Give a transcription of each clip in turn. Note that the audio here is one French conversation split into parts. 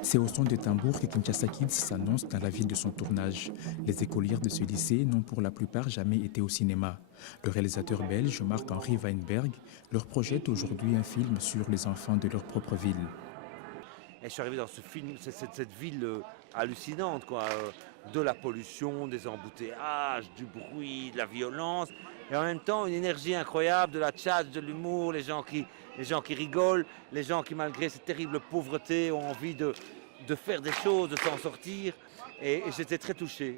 C'est au son des tambours que Kinshasa Kids s'annonce dans la ville de son tournage. Les écolières de ce lycée n'ont pour la plupart jamais été au cinéma. Le réalisateur belge Marc-Henri Weinberg leur projette aujourd'hui un film sur les enfants de leur propre ville. Et je suis arrivé dans ce film, cette ville hallucinante, quoi, de la pollution, des embouteillages, du bruit, de la violence, et en même temps une énergie incroyable, de la tchatche, de l'humour, les gens qui rigolent, les gens qui malgré cette terrible pauvreté ont envie de faire des choses, de s'en sortir. Et j'étais très touché,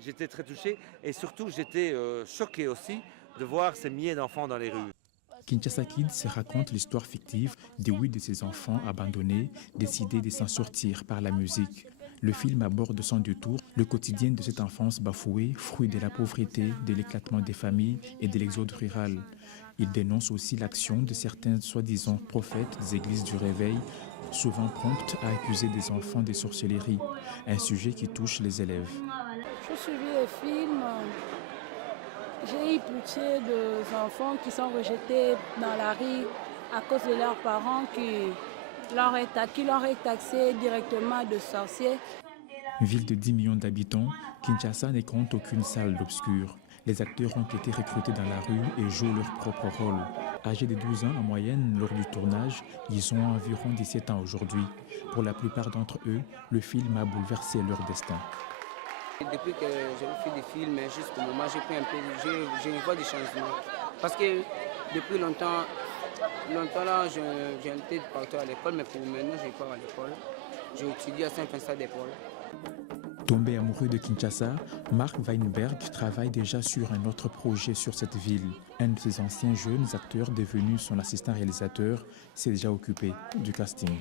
et surtout j'étais choqué aussi de voir ces milliers d'enfants dans les rues. Kinshasa Kids raconte l'histoire fictive de 8 de ces enfants abandonnés, décidés de s'en sortir par la musique. Le film aborde sans détour le quotidien de cette enfance bafouée, fruit de la pauvreté, de l'éclatement des familles et de l'exode rural. Il dénonce aussi l'action de certains soi-disant prophètes des églises du réveil, souvent promptes à accuser des enfants de sorcellerie, un sujet qui touche les élèves. J'ai suivi le film. J'ai eu pitié des enfants qui sont rejetés dans la rue à cause de leurs parents qui leur est taxé directement de sorciers. Ville de 10 millions d'habitants, Kinshasa ne compte aucune salle d'obscur. Les acteurs ont été recrutés dans la rue et jouent leur propre rôle. Âgés de 12 ans en moyenne lors du tournage, ils ont environ 17 ans aujourd'hui. Pour la plupart d'entre eux, le film a bouleversé leur destin. Depuis que j'ai fait des films, jusqu'au moment, j'ai vois des changements. Parce que depuis longtemps là, j'étais partout à l'école, mais pour maintenant, je pars à l'école. J'ai étudié à Saint-Vincent-de-Paul. Tombé amoureux de Kinshasa, Marc Weinberg travaille déjà sur un autre projet sur cette ville. Un de ses anciens jeunes acteurs devenu son assistant réalisateur s'est déjà occupé du casting.